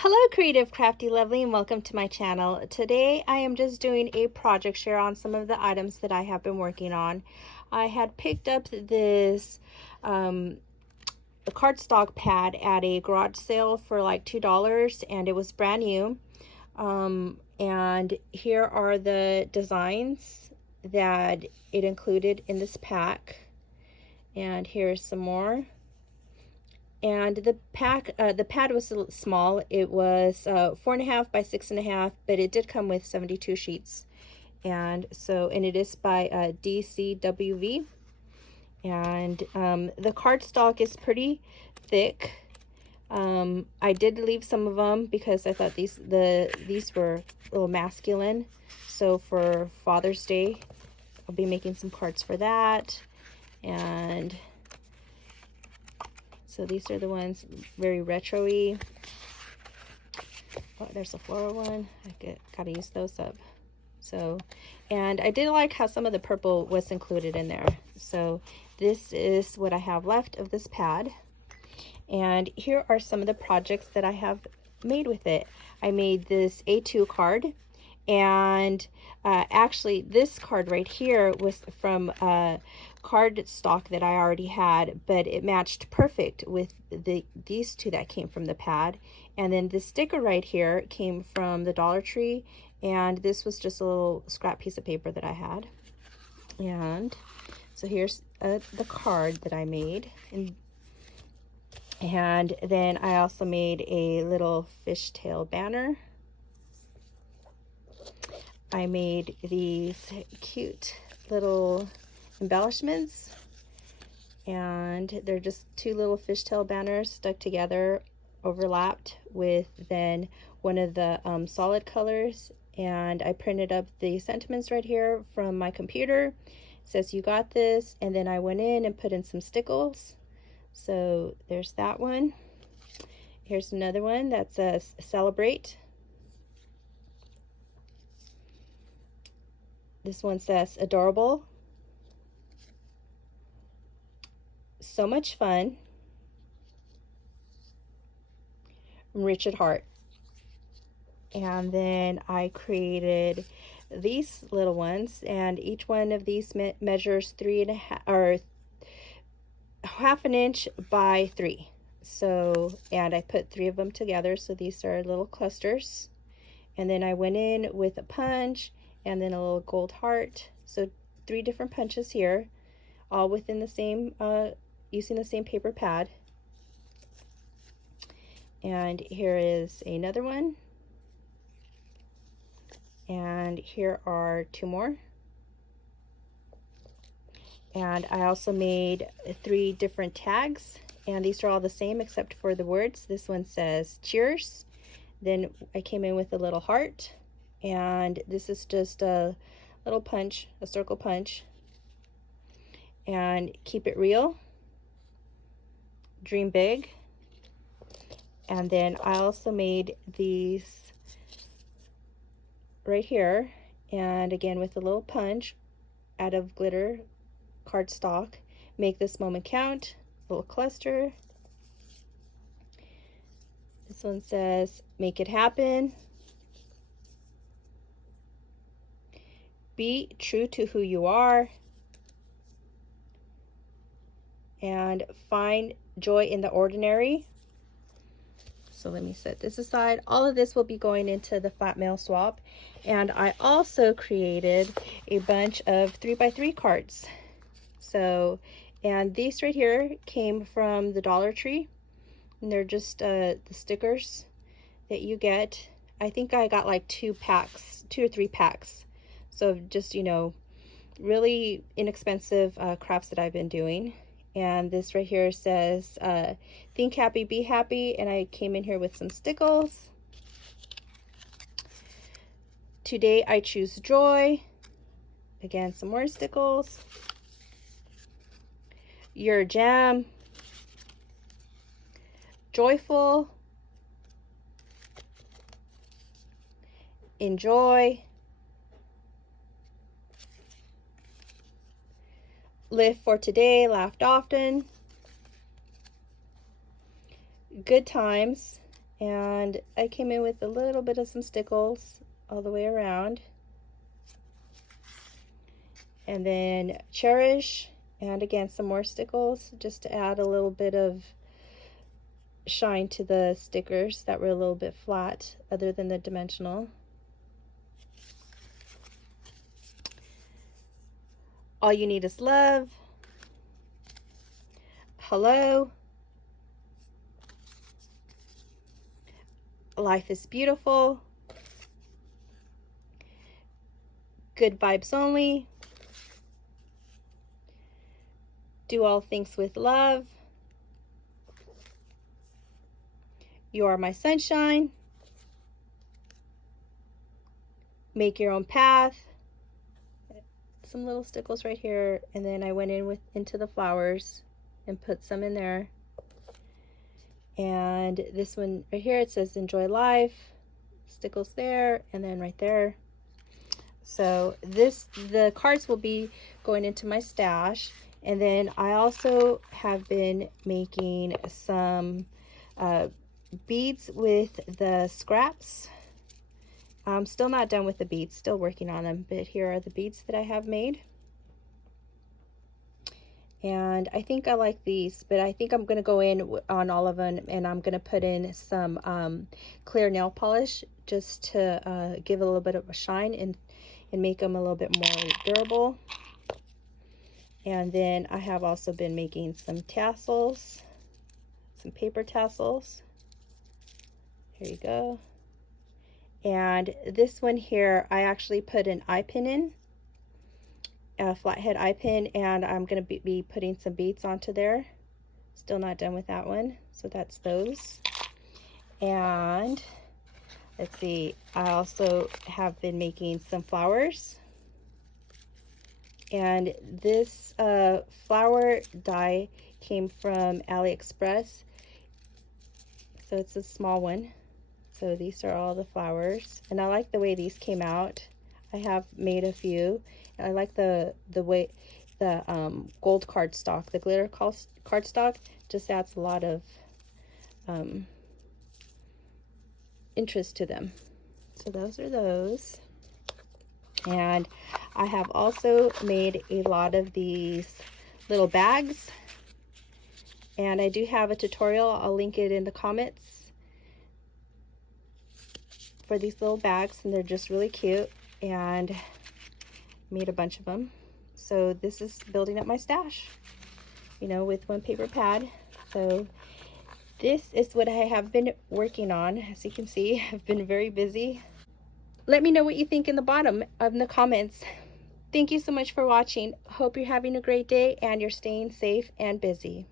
Hello, Creative Crafty Lovely, and welcome to my channel. Today I am just doing a project share on some of the items that I have been working on. I had picked up this a cardstock pad at a garage sale for like $2, and it was brand new. And here are the designs that it included in this pack, and here's some more. And the pad was a little small. It was 4.5 by 6.5, but it did come with 72 sheets. And it is by DCWV. And the cardstock is pretty thick. I did leave some of them because I thought these were a little masculine. So for Father's Day, I'll be making some cards for that. And so these are the ones, very retro-y. Oh, there's a floral one. I gotta use those up. So, and I did like how some of the purple was included in there. So this is what I have left of this pad. And here are some of the projects that I have made with it. I made this A2 card. And actually this card right here was from card stock that I already had, but it matched perfect with these two that came from the pad. And then the sticker right here came from the Dollar Tree, and this was just a little scrap piece of paper that I had. And so here's the card that I made. And then I also made a little fishtail banner. I made these cute little embellishments, and they're just two little fishtail banners stuck together, overlapped with then one of the solid colors. And I printed up the sentiments right here from my computer. It says, "You got this." And then I went in and put in some stickles. So there's that one. Here's another one that says "Celebrate." This one says "Adorable." So much fun. Rich at heart. And then I created these little ones, and each one of these measures 3.5 or half an inch by 3. So, and I put 3 of them together, so these are little clusters. And then I went in with a punch and then a little gold heart. So 3 different punches here, all within the same using the same paper pad. And here is another one, and here are 2 more. And I also made 3 different tags, and these are all the same except for the words. This one says "Cheers." Then I came in with a little heart, and this is just a little punch, a circle punch. And "Keep it real, dream big." And then I also made these right here, and again with a little punch out of glitter cardstock. "Make this moment count," little cluster. This one says "Make it happen." "Be true to who you are." And "Find joy in the ordinary." So let me set this aside. All of this will be going into the flat mail swap. And I also created a bunch of 3x3 cards. So, and these right here came from the Dollar Tree. And they're just the stickers that you get. I think I got like 2 or 3 packs. So just, you know, really inexpensive crafts that I've been doing. And this right here says "Think happy, be happy," and I came in here with some stickles. "Today I choose joy." Again, some more stickles. "Your jam." "Joyful." "Enjoy." "Live for today, laughed often." "Good times." And I came in with a little bit of some stickles all the way around. And then Cherish, and again some more stickles just to add a little bit of shine to the stickers that were a little bit flat other than the dimensional. All You Need Is Love, Hello, Life is Beautiful, Good Vibes Only, Do All Things with Love, You Are My Sunshine, Make Your Own Path, some little stickles right here, and then I went into the flowers and put some in there. And this one right here, it says Enjoy Life, stickles there, and then right there. So the cards will be going into my stash. And then I also have been making some beads with the scraps. I'm still not done with the beads, still working on them, but here are the beads that I have made. And I think I like these, but I think I'm going to go in on all of them, and I'm going to put in some clear nail polish just to give a little bit of a shine and make them a little bit more durable. And then I have also been making some tassels, some paper tassels. Here you go. And this one here, I actually put an eye pin in, a flathead eye pin, and I'm going to be putting some beads onto there. Still not done with that one, so that's those. And let's see, I also have been making some flowers. And this flower die came from AliExpress, so it's a small one. So these are all the flowers, and I like the way these came out. I have made a few. I like the way the gold cardstock, the glitter cardstock, just adds a lot of interest to them. So those are those. And I have also made a lot of these little bags, and I do have a tutorial. I'll link it in the comments for these little bags, and they're just really cute, and made a bunch of them. So this is building up my stash, you know, with one paper pad. So this is what I have been working on. As you can see, I've been very busy. Let me know what you think in the bottom of the comments. Thank you so much for watching. Hope you're having a great day and you're staying safe and busy.